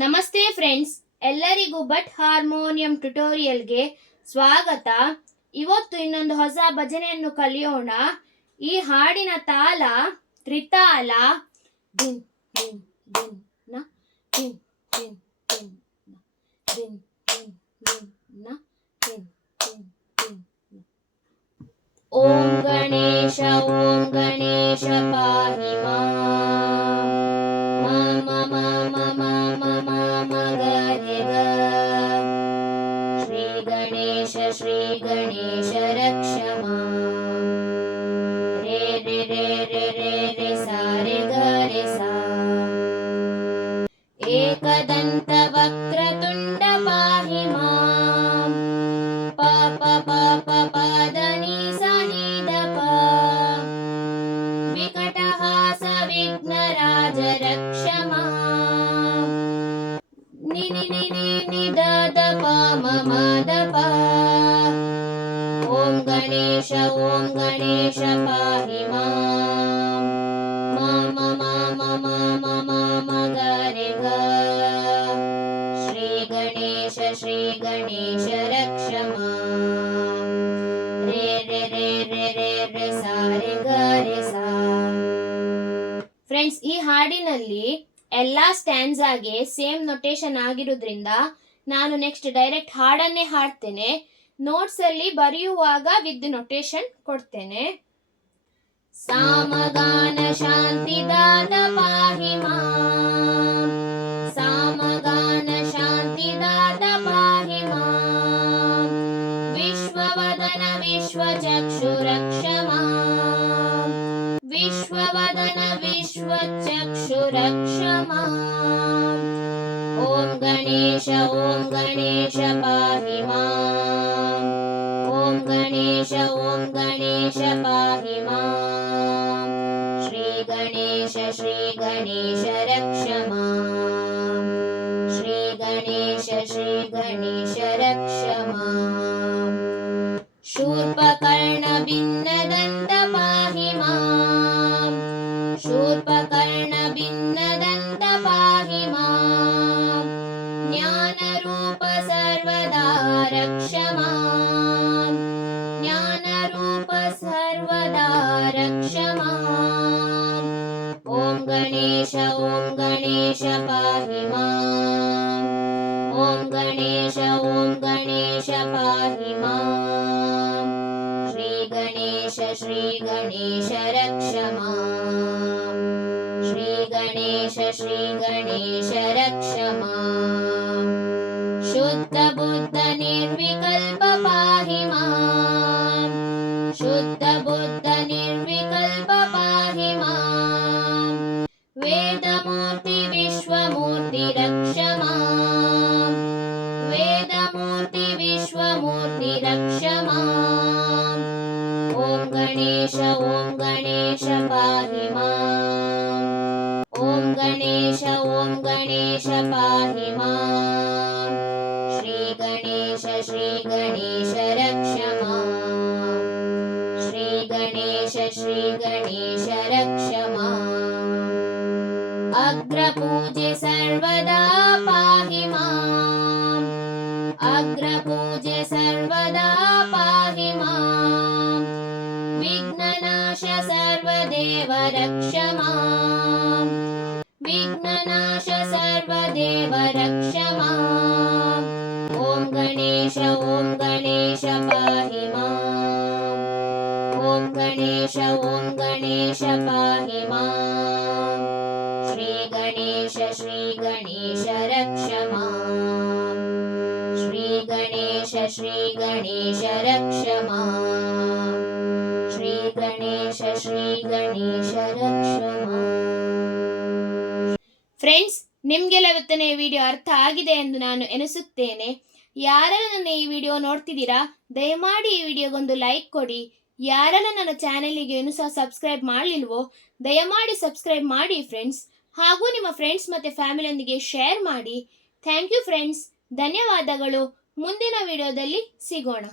ನಮಸ್ತೆ ಫ್ರೆಂಡ್ಸ್, ಎಲ್ಲರಿಗೂ but harmonium ಟ್ಯುಟೋರಿಯಲ್ಗೆ ಸ್ವಾಗತ. ಇವತ್ತು ಇನ್ನೊಂದು ಹೊಸ ಭಜನೆಯನ್ನು ಕಲಿಯೋಣ. ಈ ಹಾಡಿನ ತಾಳ ತ್ರಿತಾಳ. ದಿನ್ ದಿನ್ ದಿನ್ ನ ದಿನ್ ದಿನ್ ದಿನ್ ನ ದಿನ್ ದಿನ್ ದಿನ್ ನ ದಿನ್ ದಿನ್ ದಿನ್ ನ. ಓಂ ಗಣೇಶ ಪಾಹಿ ಮಾಂ ಮ ಮ ಮ ಮ ಮ ಮ ಗ ರೆ ಗ. ಶ್ರೀ ಗಣೇಶ ರಕ್ಷ ಮಾಂ. ರೇ ರೇ ರೇ ರೇ ರೇ ರೇ ಸಾ ರೆ ಗ ರೆ ಸಾ. ಏಕದಂತ ವಕ್ರತುಂಡ ಪಾಹಿ ಮಾಂ. ಪ ಪ ಪ ಪ ಪ ದ ನಿ ಸ ನಿ ದ ಪ. ವಿಕಟಹಾಸ ವಿಘ್ನರಾಜ ರಕ್ಷ ಮಾಂ. ನಿ ನಿ ನಿ ನಿ ನಿ ದ ದ ಪ ಮ ಮ ದ ಪ. ಓಂ ಗಣೇಶ ಪಾಹಿ ಮಾಂ. ಮ ಮ ಮ ಮ ಮ ಮ ಮ ಮ ಗ ರೆ ಗ. ಶ್ರೀ ಗಣೇಶ ರಕ್ಷ ಮಾಂ. ರೇ ರೇ ರೇ ರೇ ರೇ ರೇ ಸಾ ರೆ ಗ ರೆ ಸಾ. ಫ್ರೆಂಡ್ಸ್, ಈ ಹಾಡಿನಲ್ಲಿ ಎಲ್ಲಾ ಸ್ಟ್ಯಾನ್ಸಾಗೆ ಸೇಮ್ ನೊಟೇಶನ್ ಆಗಿರೋದ್ರಿಂದ ನಾನು ನೆಕ್ಸ್ಟ್ ಡೈರೆಕ್ಟ್ ಹಾಡನ್ನೇ ಹಾಡ್ತೇನೆ. ನೋಟ್ಸ್ ಅಲ್ಲಿ ಬರೆಯುವಾಗ ವಿತ್ ನೊಟೇಶನ್ ಕೊಡ್ತೇನೆ. ಸಾಮಗಾನ ಶಾಂತಿ ದಾತ ಪಾಹಿ ಮಾಂ. ಸಾಮಗಾನ ಶಾಂತಿ ದಾತ ಪಾಹಿ ಮಾಂ. ವಿಶ್ವವದನ ವಿಶ್ವಚಕ್ಷು ರಕ್ಷ ಮಾಂ. ವಿಶ್ವವದನ ವಿಶ್ವಚಕ್ಷು ರಕ್ಷ ಮಾಂ. ಓಂ ಗಣೇಶ ಪಾಹಿ ಮಾಂ. ಓಂ ಗಣೇಶ ಪಾಹಿ ಮಾಂ. ಶ್ರೀ ಗಣೇಶ ರಕ್ಷ ಮಾಂ. ಶ್ರೀ ಗಣೇಶ ರಕ್ಷ ಮಾಂ. ಶೂರ್ಪಕರ್ಣ ಭಿನ್ನದಂತ ಪಾಹಿ ಮಾಂ. ಶೂರ್ಪಕರ್ಣ ಭಿನ್ನದಂತ ಪಾಹಿ ಮಾಂ. ಜ್ಞಾನರೂಪ ಸರ್ವದಾ ರಕ್ಷ ಮಾಂ. ಜ್ಞಾನರೂಪ ಸರ್ವದಾ ರಕ್ಷ ಮಾಂ. ಓಂ ಗಣೇಶ ಪಾಹಿ ಮಾಂ. ಓಂ ಗಣೇಶ ಪಾಹಿ ಮಾಂ. ಶ್ರೀ ಗಣೇಶ ರಕ್ಷ ಮಾಂ. ಶ್ರೀ ಗಣೇಶ ರಕ್ಷ ಮಾಂ. ಶುದ್ಧ ಬುದ್ಧ ನಿರ್ವಿಕಲ್ಪ ಪಾಹಿ ಮಾಂ. ಶುದ್ಧ ಬುದ್ಧ ನಿರ್ವಿಕಲ್ಪ ಪಾಹಿ ಮಾಂ. ವೇದಮೂರ್ತಿ ವಿಶ್ವಮೂರ್ತಿ ರಕ್ಷ ಮಾಂ. ವೇದಮೂರ್ತಿ ವಿಶ್ವಮೂರ್ತಿ ರಕ್ಷ ಮಾಂ. ಓಂ ಗಣೇಶ ಪಾಹಿ ಮಾಂ. ಓಂ ಗಣೇಶ ಪಾಹಿ ಮಾಂ. ಶ್ರೀ ಗಣೇಶ ರಕ್ಷ ಮಾಂ. ಶ್ರೀ ಗಣೇಶ ರಕ್ಷ ಮಾಂ. ಅಗ್ರಪೂಜೆ ಸರ್ವದಾ ಪಾಹಿ ಮಾಂ. ಅಗ್ರಪೂಜೆ ಸರ್ವದಾ ಪಾಹಿ ಮಾಂ. ವಿಘ್ನನಾಶ ಸರ್ವದೇವ ರಕ್ಷ ಮಾಂ. ವಿಘ್ನನಾಶ ಸರ್ವದೇವ ರಕ್ಷ ಮಾಂ. ಓಂ ಗಣೇಶ ಪಾಹಿ ಮಾಂ. ಓಂ ಗಣೇಶ ಪಾಹಿ ಮಾಂ. ಶ್ರೀ ಗಣೇಶ ರಕ್ಷ ಮಾಂ. ಶ್ರೀ ಗಣೇಶ ರಕ್ಷ ಮಾಂ. ಶ್ರೀ ಗಣೇಶ ರಕ್ಷ ಮಾಂ. ಫ್ರೆಂಡ್ಸ್, ನಿಮಗೆಲ್ಲ ಇವತ್ತಿನ ಈ ವಿಡಿಯೋ ಅರ್ಥ ಆಗಿದೆ ಎಂದು ನಾನು ಎನಿಸುತ್ತೇನೆ. ಯಾರೆಲ್ಲ ನನ್ನ ಈ ವಿಡಿಯೋ ನೋಡ್ತಿದ್ದೀರಾ, ದಯಮಾಡಿ ಈ ವಿಡಿಯೋಗೊಂದು ಲೈಕ್ ಕೊಡಿ. ಯಾರೆಲ್ಲ ನನ್ನ ಚಾನೆಲಿಗೆ ಇನ್ನೂ ಸಹ ಸಬ್ಸ್ಕ್ರೈಬ್ ಮಾಡಲಿಲ್ವೋ ದಯಮಾಡಿ ಸಬ್ಸ್ಕ್ರೈಬ್ ಮಾಡಿ ಫ್ರೆಂಡ್ಸ್. ಹಾಗೂ ನಿಮ್ಮ ಫ್ರೆಂಡ್ಸ್ ಮತ್ತು ಫ್ಯಾಮಿಲಿಯೊಂದಿಗೆ ಶೇರ್ ಮಾಡಿ. ಥ್ಯಾಂಕ್ ಯು ಫ್ರೆಂಡ್ಸ್, ಧನ್ಯವಾದಗಳು. ಮುಂದಿನ ವಿಡಿಯೋದಲ್ಲಿ ಸಿಗೋಣ.